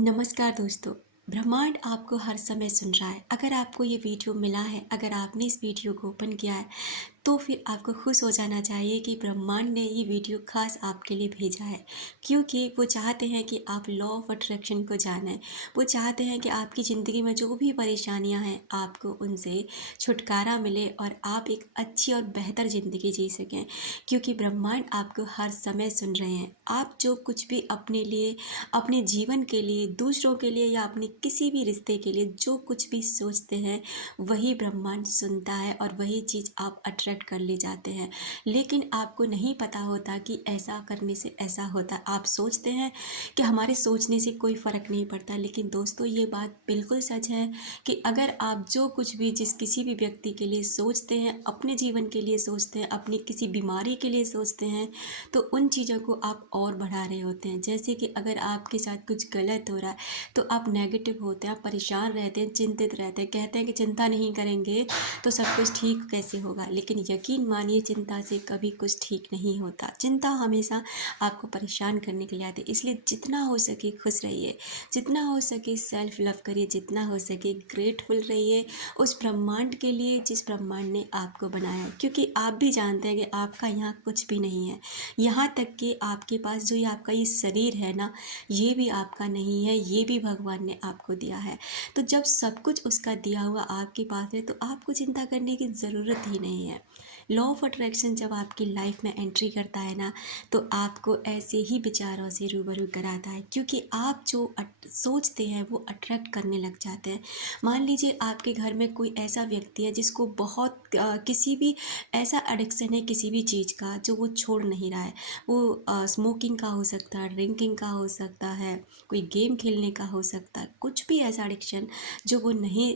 नमस्कार दोस्तों। ब्रह्मांड आपको हर समय सुन रहा है। अगर आपको ये वीडियो मिला है, अगर आपने इस वीडियो को ओपन किया है, तो फिर आपको खुश हो जाना चाहिए कि ब्रह्मांड ने ये वीडियो खास आपके लिए भेजा है। क्योंकि वो चाहते हैं कि आप लॉ ऑफ अट्रैक्शन को जानें। वो चाहते हैं कि आपकी ज़िंदगी में जो भी परेशानियां हैं, आपको उनसे छुटकारा मिले और आप एक अच्छी और बेहतर ज़िंदगी जी सकें। क्योंकि ब्रह्मांड आपको हर समय सुन रहे हैं। आप जो कुछ भी अपने लिए, अपने जीवन के लिए, दूसरों के लिए या अपने किसी भी रिश्ते के लिए जो कुछ भी सोचते हैं, वही ब्रह्मांड सुनता है और वही चीज़ आप अट्रैक्ट कर ले जाते हैं। लेकिन आपको नहीं पता होता कि ऐसा करने से ऐसा होता है। आप सोचते हैं कि हमारे सोचने से कोई फ़र्क नहीं पड़ता, लेकिन दोस्तों ये बात बिल्कुल सच है कि अगर आप जो कुछ भी जिस किसी भी व्यक्ति के लिए सोचते हैं, अपने जीवन के लिए सोचते हैं, अपनी किसी बीमारी के लिए सोचते हैं, तो उन चीज़ों को आप और बढ़ा रहे होते हैं। जैसे कि अगर आपके साथ कुछ गलत हो रहा है, तो आप नेगेटिव होते हैं, आप परेशान रहते हैं, चिंतित रहते हैं, कहते हैं कि चिंता नहीं करेंगे तो सब कुछ ठीक कैसे होगा। लेकिन यकीन मानिए, चिंता से कभी कुछ ठीक नहीं होता। चिंता हमेशा आपको परेशान करने के लिए आती है। इसलिए जितना हो सके खुश रहिए, जितना हो सके सेल्फ लव करिए, जितना हो सके ग्रेटफुल रहिए उस ब्रह्मांड के लिए जिस ब्रह्मांड ने आपको बनाया है। क्योंकि आप भी जानते हैं कि आपका यहाँ कुछ भी नहीं है। यहाँ तक कि आपके पास जो ये आपका ये शरीर है ना, ये भी आपका नहीं है, ये भी भगवान ने आपको दिया है। तो जब सब कुछ उसका दिया हुआ आपके पास है, तो आपको चिंता करने की ज़रूरत ही नहीं है। लॉ ऑफ अट्रैक्शन जब आपकी लाइफ में एंट्री करता है ना, तो आपको ऐसे ही विचारों से रूबरू कराता है। क्योंकि आप जो सोचते हैं वो अट्रैक्ट करने लग जाते हैं। मान लीजिए आपके घर में कोई ऐसा व्यक्ति है जिसको बहुत किसी भी ऐसा एडिक्शन है किसी भी चीज़ का जो वो छोड़ नहीं रहा है। वो स्मोकिंग का हो सकता है, ड्रिंकिंग का हो सकता है, कोई गेम खेलने का हो सकता है, कुछ भी ऐसा एडिक्शन जो वो नहीं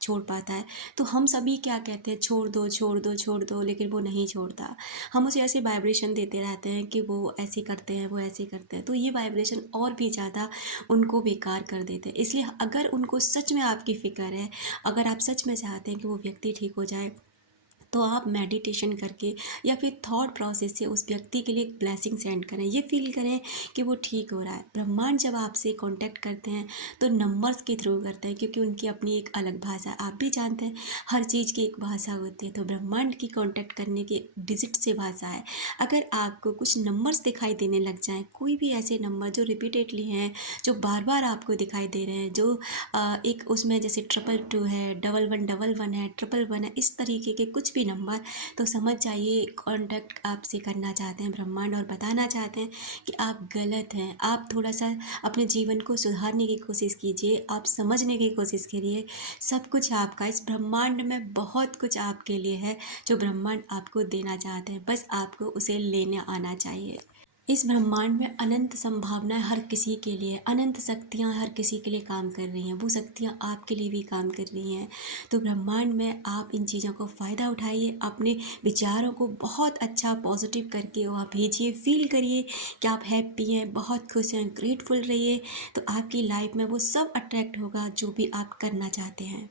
छोड़ पाता है। तो हम सभी क्या कहते हैं, छोड़ दो छोड़ दो छोड़ दो, लेकिन वो नहीं छोड़ता। हम उसे ऐसे वाइब्रेशन देते रहते हैं कि वो ऐसे करते हैं, वो ऐसे करते हैं, तो ये वाइब्रेशन और भी ज़्यादा उनको बेकार कर देते हैं। इसलिए अगर उनको सच में आपकी फ़िक्र है, अगर आप सच में चाहते हैं कि वो व्यक्ति ठीक हो जाए, तो आप मेडिटेशन करके या फिर थॉट प्रोसेस से उस व्यक्ति के लिए एक ब्लेसिंग सेंड करें। ये फील करें कि वो ठीक हो रहा है। ब्रह्मांड जब आपसे कांटेक्ट करते हैं तो नंबर्स के थ्रू करते हैं, क्योंकि उनकी अपनी एक अलग भाषा है। आप भी जानते हैं हर चीज़ की एक भाषा होती है। तो ब्रह्मांड की कांटेक्ट करने की डिजिट से भाषा है। अगर आपको कुछ नंबर्स दिखाई देने लग जाएँ, कोई भी ऐसे नंबर जो रिपीटेडली हैं, जो बार बार आपको दिखाई दे रहे हैं, जो एक उसमें जैसे 222 है, 1111 है, 111 है, इस तरीके के कुछ भी नंबर, तो समझ जाइए कांटेक्ट आपसे करना चाहते हैं ब्रह्मांड और बताना चाहते हैं कि आप गलत हैं। आप थोड़ा सा अपने जीवन को सुधारने की कोशिश कीजिए, आप समझने की कोशिश करिए। सब कुछ आपका, इस ब्रह्मांड में बहुत कुछ आपके लिए है जो ब्रह्मांड आपको देना चाहते हैं। बस आपको उसे लेने आना चाहिए। इस ब्रह्मांड में अनंत संभावनाएं हर किसी के लिए, अनंत शक्तियां हर किसी के लिए काम कर रही हैं। वो शक्तियां आपके लिए भी काम कर रही हैं। तो ब्रह्मांड में आप इन चीज़ों को फ़ायदा उठाइए, अपने विचारों को बहुत अच्छा पॉजिटिव करके वहाँ भेजिए। फील करिए कि आप हैप्पी हैं, बहुत खुश हैं, ग्रेटफुल रहिए। तो आपकी लाइफ में वो सब अट्रैक्ट होगा जो भी आप करना चाहते हैं।